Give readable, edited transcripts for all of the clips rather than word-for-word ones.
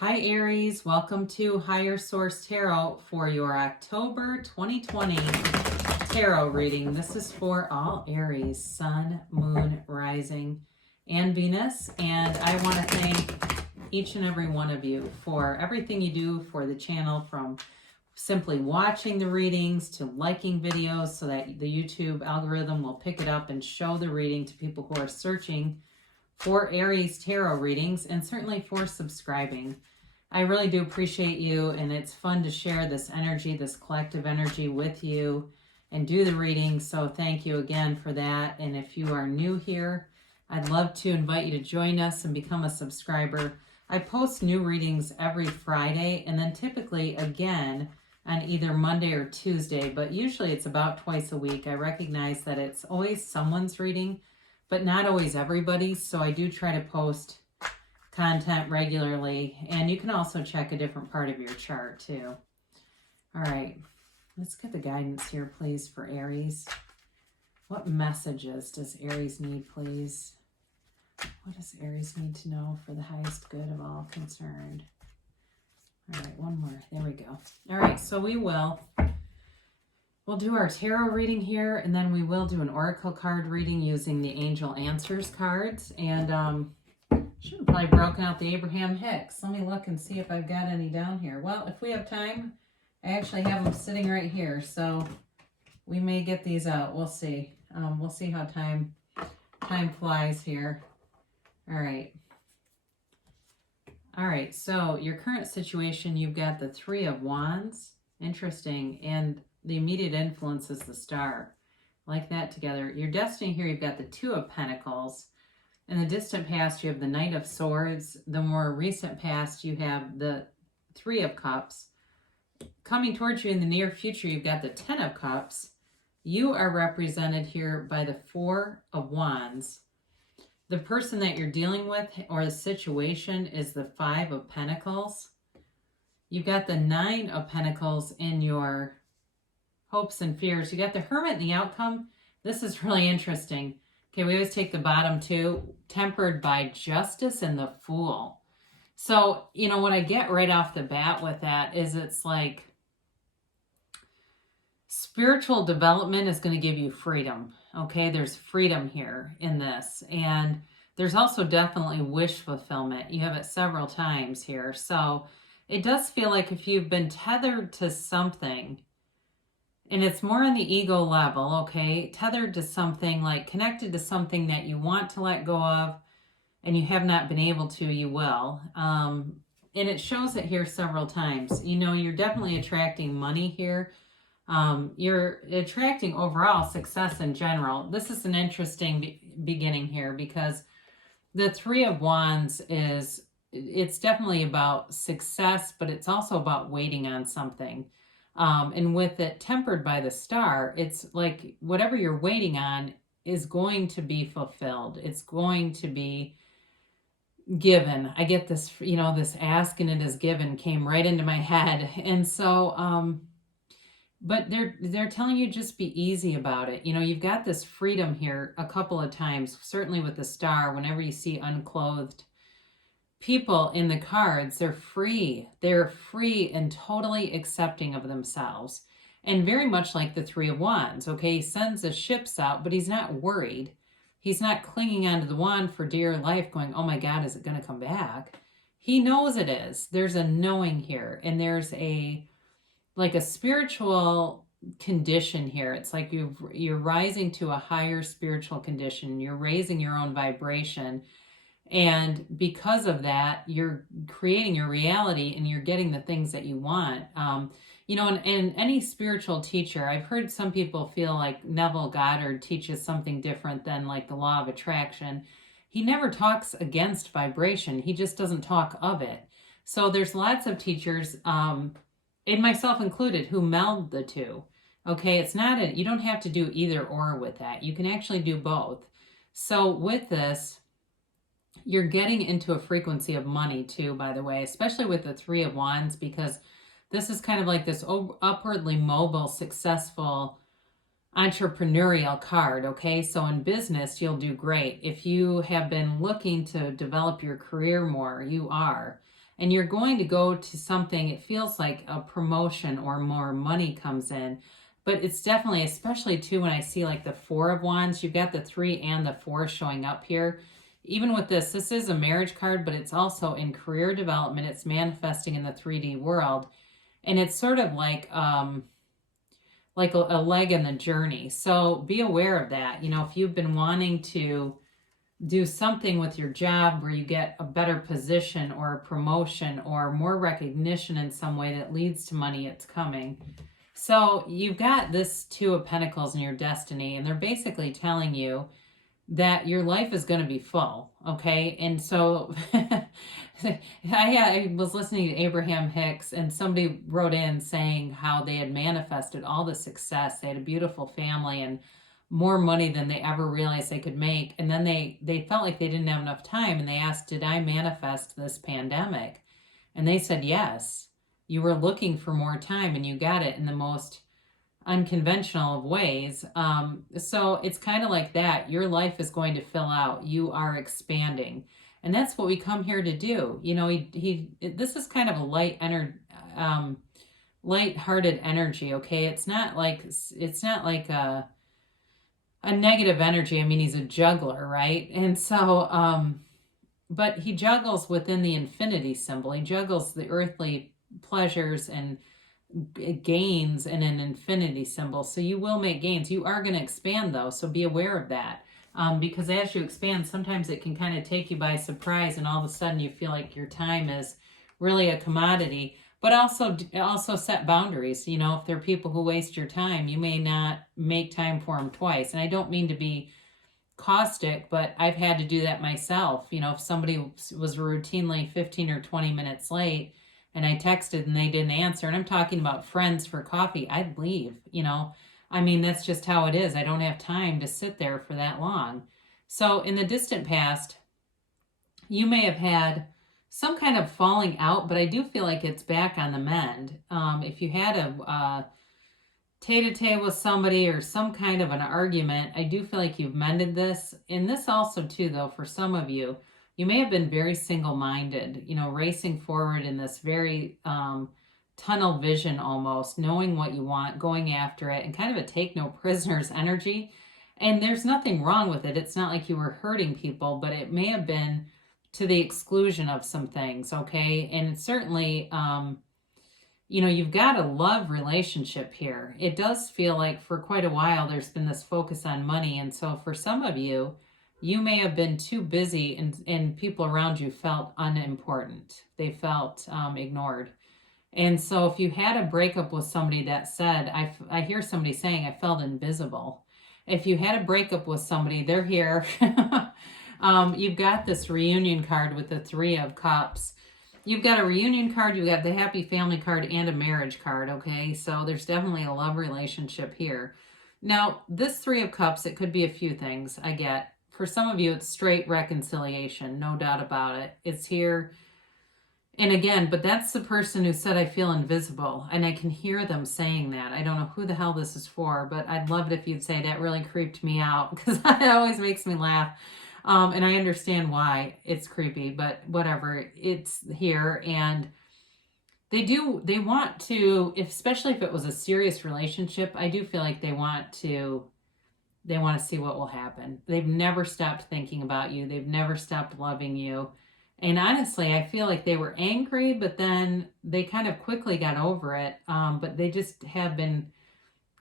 Hi Aries, welcome to Higher Source Tarot for your October 2020 tarot reading. This is for all Aries, Sun, Moon, Rising, and Venus. And I want to thank each and every one of you for everything you do for the channel, from simply watching the readings to liking videos so that the YouTube algorithm will pick it up and show the reading to people who are searching for Aries tarot readings, and certainly for subscribing. I really do appreciate you, and it's fun to share this energy, this collective energy with you and do the readings. So thank you again for that. And if you are new here, I'd love to invite you to join us and become a subscriber. I post new readings every Friday, and then typically again on either Monday or Tuesday, but usually it's about twice a week. I recognize that it's always someone's reading, but not always everybody's. So I do try to post content regularly, and you can also check a different part of your chart too. All right, let's get the guidance here, please, for Aries. What messages does Aries need, please? What does Aries need to know for the highest good of all concerned? All right, one more. There we go. All right, so we'll do our tarot reading here, and then we will do an oracle card reading using the Angel Answers cards. And should have probably broken out the Abraham Hicks. Let me look and see if I've got any down here. Well, if we have time, I actually have them sitting right here, so we may get these out. We'll see. We'll see how time flies here. All right. All right, so your current situation, you've got the Three of Wands. Interesting. And the immediate influence is the Star. Like that together. Your destiny here, you've got the Two of Pentacles. In the distant past, you have the Knight of Swords. The more recent past, you have the Three of Cups. Coming towards you in the near future, you've got the Ten of Cups. You are represented here by the Four of Wands. The person that you're dealing with or the situation is the Five of Pentacles. You've got the Nine of Pentacles in your hopes and fears. You got the Hermit in the outcome. This is really interesting. Okay, we always take the bottom two, tempered by Justice and the Fool. So, you know, what I get right off the bat with that is it's like spiritual development is going to give you freedom. Okay, there's freedom here in this. And there's also definitely wish fulfillment. You have it several times here. So it does feel like if you've been tethered to something, and it's more on the ego level, okay? Tethered to something, like connected to something that you want to let go of, and you have not been able to, you will. And it shows it here several times. You know, you're definitely attracting money here. You're attracting overall success in general. This is an interesting beginning here, because the Three of Wands it's definitely about success, but it's also about waiting on something. And with it tempered by the Star, it's like whatever you're waiting on is going to be fulfilled. It's going to be given. I get this, you know, this ask and it is given came right into my head. And so, but they're telling you just be easy about it. You know, you've got this freedom here a couple of times, certainly with the Star. Whenever you see unclothed people in the cards, they're free. They're free and totally accepting of themselves. And very much like the Three of Wands, okay? He sends the ships out, but he's not worried. He's not clinging onto the wand for dear life going, oh my God, is it going to come back? He knows it is. There's a knowing here. And there's like a spiritual condition here. It's like you're rising to a higher spiritual condition. You're raising your own vibration. And because of that, you're creating your reality and you're getting the things that you want. You know, and any spiritual teacher, I've heard some people feel like Neville Goddard teaches something different than like the law of attraction. He never talks against vibration. He just doesn't talk of it. So there's lots of teachers, and myself included, who meld the two. Okay, it's not you don't have to do either or with that. You can actually do both. So with this, you're getting into a frequency of money too, by the way, especially with the Three of Wands, because this is kind of like this upwardly mobile, successful, entrepreneurial card, okay? So in business, you'll do great. If you have been looking to develop your career more, you are. and you're going to go to something, it feels like a promotion or more money comes in. But it's definitely, especially too, when I see like the Four of Wands, you've got the 3 and the 4 showing up here. Even with this is a marriage card, but it's also in career development. It's manifesting in the 3D world. And it's sort of like a leg in the journey. So be aware of that. You know, if you've been wanting to do something with your job where you get a better position or a promotion or more recognition in some way that leads to money, it's coming. So you've got this 2 of Pentacles in your destiny, and they're basically telling you that your life is going to be full, okay? And so I was listening to Abraham Hicks, and somebody wrote in saying how they had manifested all the success. They had a beautiful family and more money than they ever realized they could make. And then they felt like they didn't have enough time, and they asked, did I manifest this pandemic? And they said, yes. You were looking for more time, and you got it in the most unconventional of ways. So it's kind of like that. Your life is going to fill out. You are expanding. And that's what we come here to do. You know, this is kind of a light-hearted energy, okay? It's not like a negative energy. I mean, he's a juggler, right? And so, but he juggles within the infinity symbol. He juggles the earthly pleasures and gains in an infinity symbol. So you will make gains. You are going to expand, though, so be aware of that. Because as you expand, sometimes it can kind of take you by surprise, and all of a sudden you feel like your time is really a commodity. But also set boundaries. You know, if there are people who waste your time, you may not make time for them twice. And I don't mean to be caustic, but I've had to do that myself. You know, if somebody was routinely 15 or 20 minutes late, and I texted and they didn't answer, and I'm talking about friends for coffee, I'd leave, you know. I mean, that's just how it is. I don't have time to sit there for that long. So in the distant past, you may have had some kind of falling out, but I do feel like it's back on the mend. If you had a tete-a-tete with somebody or some kind of an argument, I do feel like you've mended this. And this also too, though, for some of you, you may have been very single-minded, you know, racing forward in this very tunnel vision almost, knowing what you want, going after it, and kind of a take-no-prisoners energy. And there's nothing wrong with it. It's not like you were hurting people, but it may have been to the exclusion of some things, okay? And certainly, you know, you've got a love relationship here. It does feel like for quite a while there's been this focus on money. And so for some of you, you may have been too busy, and people around you felt unimportant. They felt ignored. And so if you had a breakup with somebody that said, I hear somebody saying, I felt invisible. If you had a breakup with somebody, they're here. You've got this reunion card with the 3 of Cups. You've got a reunion card, you've got the happy family card, and a marriage card, okay? So there's definitely a love relationship here. Now, this 3 of Cups, it could be a few things, I get. For some of you, it's straight reconciliation, no doubt about it. It's here. And again, but that's the person who said, I feel invisible. And I can hear them saying that. I don't know who the hell this is for, but I'd love it if you'd say that really creeped me out, because it always makes me laugh. And I understand why it's creepy, but whatever, it's here. And they want to, especially if it was a serious relationship, I do feel like they want to see what will happen. They've never stopped thinking about you. They've never stopped loving you. And honestly, I feel like they were angry, but then they kind of quickly got over it. But they just have been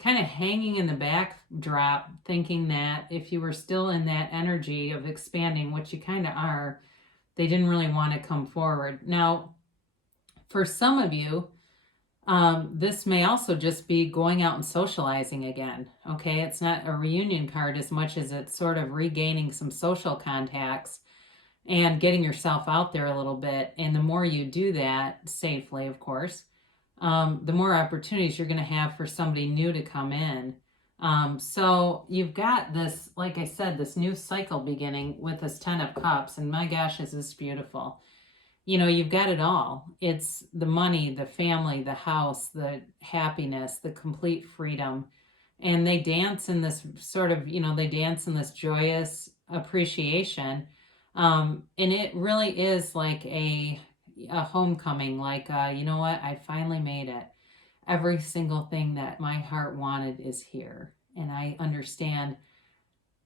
kind of hanging in the backdrop, thinking that if you were still in that energy of expanding, which you kind of are, they didn't really want to come forward. Now, for some of you, this may also just be going out and socializing again, okay? It's not a reunion card as much as it's sort of regaining some social contacts and getting yourself out there a little bit. And the more you do that, safely, of course, the more opportunities you're going to have for somebody new to come in. So you've got this, like I said, this new cycle beginning with this 10 of Cups. And my gosh, is this beautiful. You know, you've got it all. It's the money, the family, the house, the happiness, the complete freedom. And they dance in this sort of, you know, they dance in this joyous appreciation. And it really is like a homecoming, like, you know what, I finally made it. Every single thing that my heart wanted is here. And I understand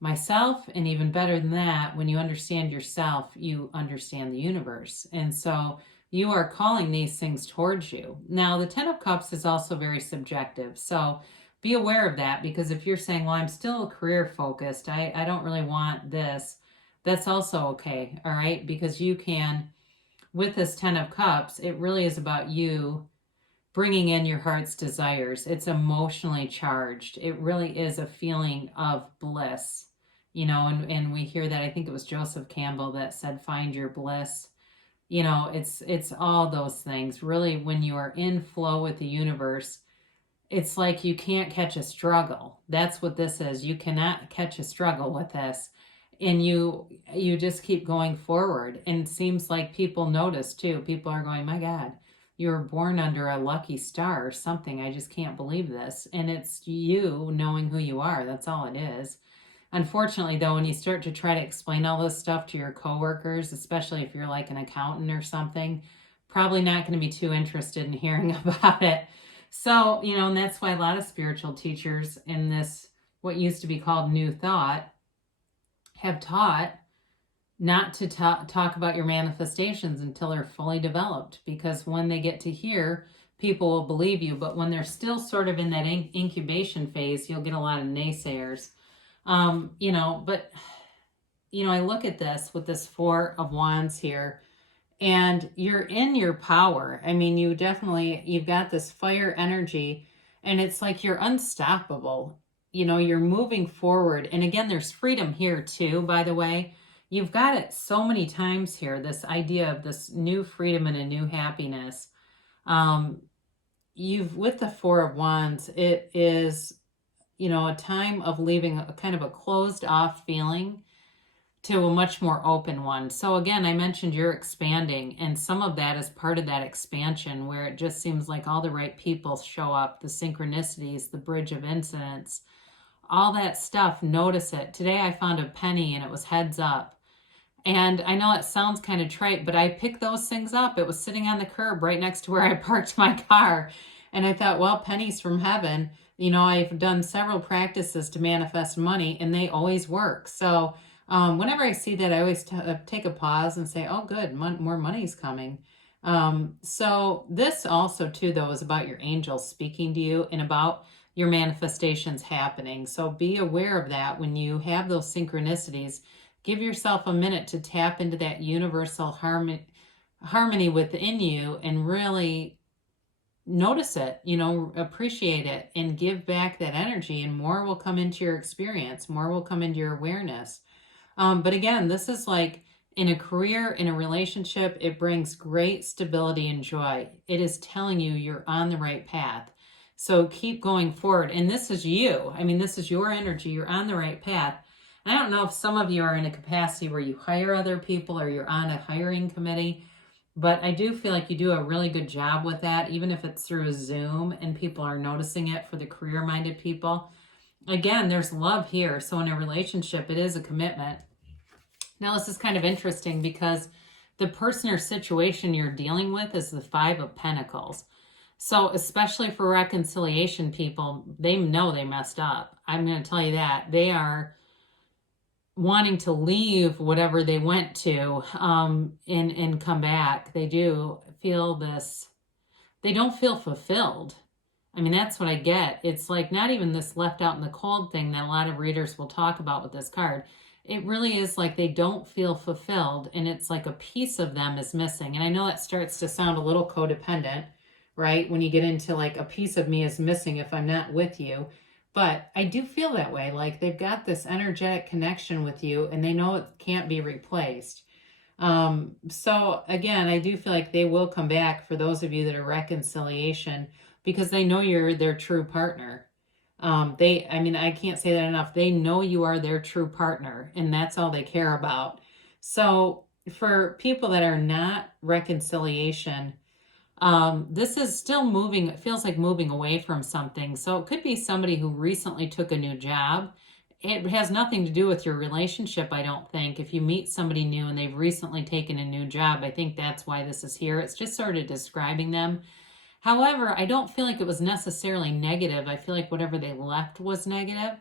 myself, and even better than that, when you understand yourself, you understand the universe. And so you are calling these things towards you. Now, the 10 of Cups is also very subjective. So be aware of that, because if you're saying, well, I'm still career focused, I don't really want this, that's also okay. All right. Because you can, with this 10 of Cups, it really is about you bringing in your heart's desires. It's emotionally charged. It really is a feeling of bliss, you know, and we hear that. I think it was Joseph Campbell that said, find your bliss. You know, it's all those things. Really, when you are in flow with the universe, it's like you can't catch a struggle. That's what this is. You cannot catch a struggle with this. And you just keep going forward. And it seems like people notice too. People are going, my God, you were born under a lucky star or something. I just can't believe this. And it's you knowing who you are. That's all it is. Unfortunately, though, when you start to try to explain all this stuff to your coworkers, especially if you're like an accountant or something, probably not going to be too interested in hearing about it. So, you know, and that's why a lot of spiritual teachers in this, what used to be called New Thought, have taught not to talk about your manifestations until they're fully developed, because when they get to here, people will believe you. But when they're still sort of in that incubation phase, you'll get a lot of naysayers. You know, but, you know, I look at this with this 4 of Wands here, and you're in your power. I mean, you've got this fire energy, and it's like you're unstoppable. You know, you're moving forward. And again, there's freedom here too, by the way. You've got it so many times here, this idea of this new freedom and a new happiness. With the 4 of Wands, it is, you know, a time of leaving a kind of a closed off feeling to a much more open one. So again, I mentioned you're expanding, and some of that is part of that expansion, where it just seems like all the right people show up, the synchronicities, the bridge of incidents, all that stuff. Notice it. Today I found a penny and it was heads up. And I know it sounds kind of trite, but I picked those things up. It was sitting on the curb right next to where I parked my car. And I thought, well, pennies from heaven. You know, I've done several practices to manifest money, and they always work. So whenever I see that, I always take a pause and say, oh, good, more money's coming. So this also, too, though, is about your angels speaking to you and about your manifestations happening. So be aware of that when you have those synchronicities. Give yourself a minute to tap into that universal harmony within you and really notice it, you know, appreciate it, and give back that energy, and more will come into your experience. More will come into your awareness. But again, this is like in a career, in a relationship, it brings great stability and joy. It is telling you you're on the right path. So keep going forward. And this is you. I mean, this is your energy. You're on the right path. I don't know if some of you are in a capacity where you hire other people or you're on a hiring committee, but I do feel like you do a really good job with that, even if it's through a Zoom and people are noticing it for the career-minded people. Again, there's love here. So in a relationship, it is a commitment. Now, this is kind of interesting because the person or situation you're dealing with is the 5 of Pentacles. So especially for reconciliation people, they know they messed up. I'm going to tell you that. They are wanting to leave whatever they went to and come back. They do feel this. They don't feel fulfilled. I mean, that's what I get. It's like not even this left out in the cold thing that a lot of readers will talk about with this card. It really is like they don't feel fulfilled, and it's like a piece of them is missing. And I know that starts to sound a little codependent, right? When you get into like a piece of me is missing if I'm not with you. But I do feel that way. Like they've got this energetic connection with you, and they know it can't be replaced. So again, I do feel like they will come back for those of you that are reconciliation, because they know you're their true partner. I mean, I can't say that enough. They know you are their true partner, and that's all they care about. So for people that are not reconciliation, this is still moving. It feels like moving away from something. So it could be somebody who recently took a new job it has nothing to do with your relationship, I don't think. If you meet somebody new and they've recently taken a new job, I think that's why this is here. It's just sort of describing them. However, I don't feel like it was necessarily negative. I feel like whatever they left was negative,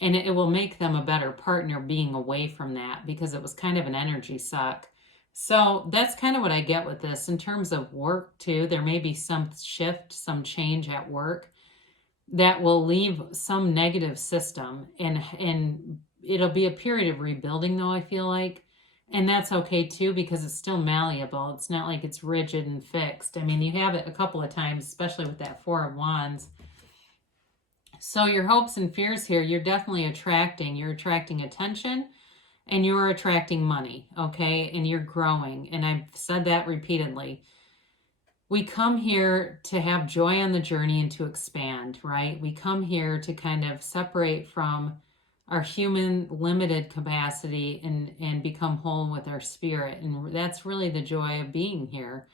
and it will make them a better partner being away from that, because it was kind of an energy suck. So that's kind of what I get with this. In terms of work too, there may be some shift, some change at work that will leave some negative system, and it'll be a period of rebuilding, though, I feel like. And that's okay too, because it's still malleable. It's not like it's rigid and fixed. I mean, you have it a couple of times, especially with that Four of Wands. So your hopes and fears here, you're definitely attracting. You're attracting attention, and you're attracting money, okay? And you're growing. And I've said that repeatedly. We come here to have joy on the journey and to expand, right? We come here to kind of separate from our human limited capacity and become whole with our spirit. And that's really the joy of being here.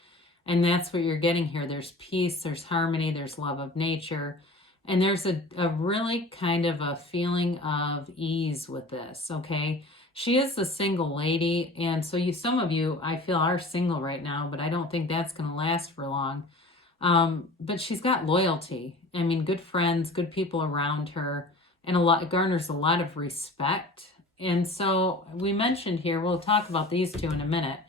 And that's what you're getting here. There's peace, there's harmony, there's love of nature. And there's a really kind of a feeling of ease with this, okay? She is a single lady, and so some of you, I feel, are single right now, but I don't think that's going to last for long. But she's got loyalty. I mean, good friends, good people around her, and garners a lot of respect. And so we mentioned here, we'll talk about these two in a minute,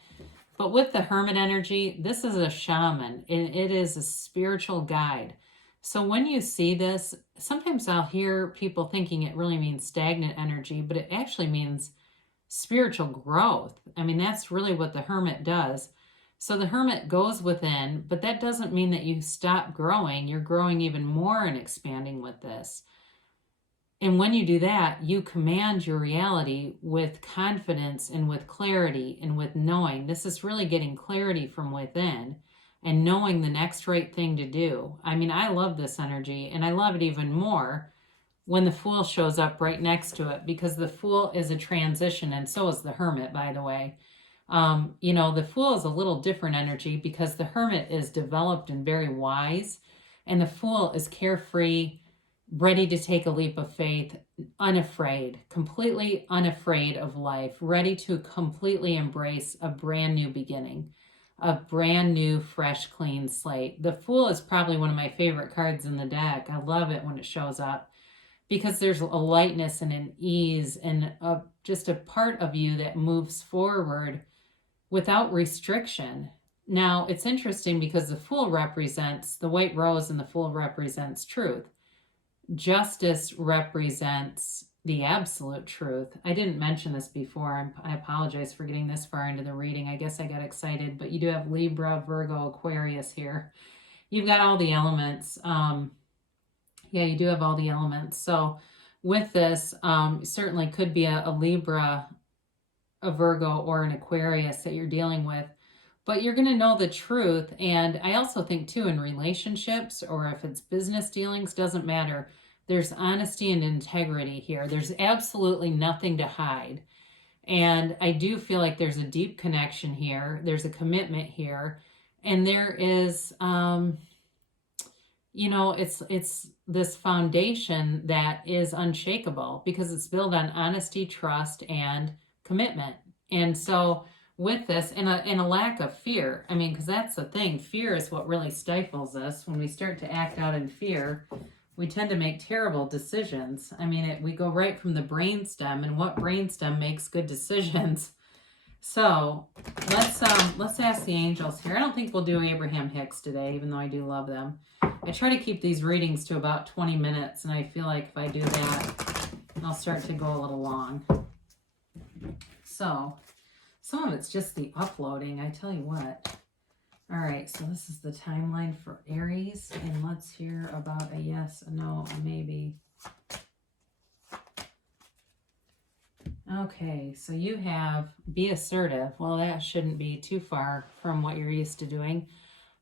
but with the Hermit energy, this is a shaman, and it is a spiritual guide. So when you see this, sometimes I'll hear people thinking it really means stagnant energy, but it actually means spiritual growth. I mean, that's really what the Hermit does. So the Hermit goes within, but that doesn't mean that you stop growing. You're growing even more and expanding with this. And when you do that, you command your reality with confidence and with clarity and with knowing. This is really getting clarity from within and knowing the next right thing to do. I mean, I love this energy, and I love it even more when the Fool shows up right next to it, because the Fool is a transition, and so is the Hermit, by the way. You know, the Fool is a little different energy because the Hermit is developed and very wise, and the Fool is carefree, ready to take a leap of faith, unafraid, completely unafraid of life, ready to completely embrace a brand new beginning, a brand new, fresh, clean slate. The Fool is probably one of my favorite cards in the deck. I love it when it shows up, because there's a lightness and an ease and just a part of you that moves forward without restriction. Now, it's interesting because the Fool represents the white rose, and the Fool represents truth. Justice represents the absolute truth. I didn't mention this before. I apologize for getting this far into the reading. I guess I got excited, but you do have Libra, Virgo, Aquarius here. You've got all the elements. Yeah, you do have all the elements. So with this, certainly could be a Libra, a Virgo, or an Aquarius that you're dealing with. But you're going to know the truth. And I also think, too, in relationships, or if it's business dealings, doesn't matter. There's honesty and integrity here. There's absolutely nothing to hide. And I do feel like there's a deep connection here. There's a commitment here. And there is... you know, it's this foundation that is unshakable because it's built on honesty, trust, and commitment. And so with this, and a lack of fear, I mean, because that's the thing, fear is what really stifles us. When we start to act out in fear, we tend to make terrible decisions. I mean, we go right from the brainstem, and what brainstem makes good decisions? So let's ask the angels here. I don't think we'll do Abraham Hicks today, even though I do love them. I try to keep these readings to about 20 minutes, and I feel like if I do that, I'll start to go a little long. So some of it's just the uploading, I tell you what. All right, so this is the timeline for Aries, and let's hear about a yes, a no, a maybe. Okay, so you have be assertive. Well, that shouldn't be too far from what you're used to doing.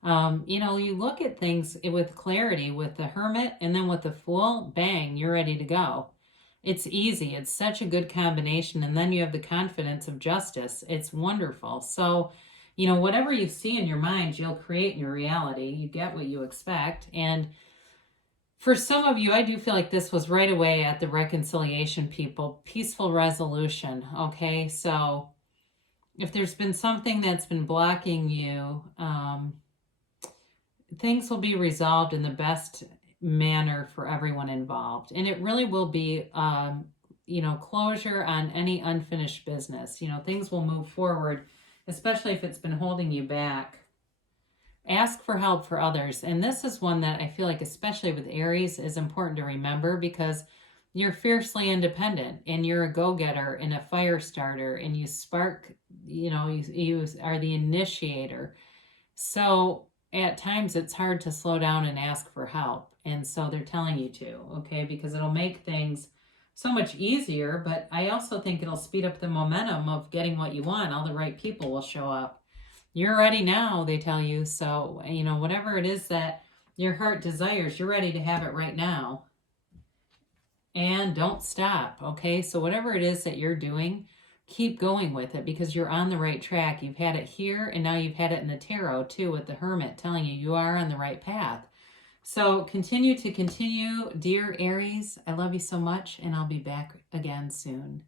You know, you look at things with clarity with the Hermit, and then with the Fool, bang, you're ready to go. It's easy. It's such a good combination. And then you have the confidence of justice. It's wonderful. So, you know, whatever you see in your mind, you'll create in your reality. You get what you expect. And For some of you, I do feel like this was right away at the reconciliation, people. Peaceful resolution, okay? So if there's been something that's been blocking you, things will be resolved in the best manner for everyone involved. And it really will be, closure on any unfinished business. Things will move forward, especially if it's been holding you back. Ask for help for others. And this is one that I feel like, especially with Aries, is important to remember because you're fiercely independent and you're a go-getter and a fire starter and you spark, you are the initiator. So at times it's hard to slow down and ask for help. And so they're telling you to, okay, because it'll make things so much easier. But I also think it'll speed up the momentum of getting what you want. All the right people will show up. You're ready now, they tell you. So, whatever it is that your heart desires, you're ready to have it right now. And don't stop, okay? So whatever it is that you're doing, keep going with it because you're on the right track. You've had it here, and now you've had it in the tarot, too, with the Hermit telling you you are on the right path. So continue, dear Aries. I love you so much, and I'll be back again soon.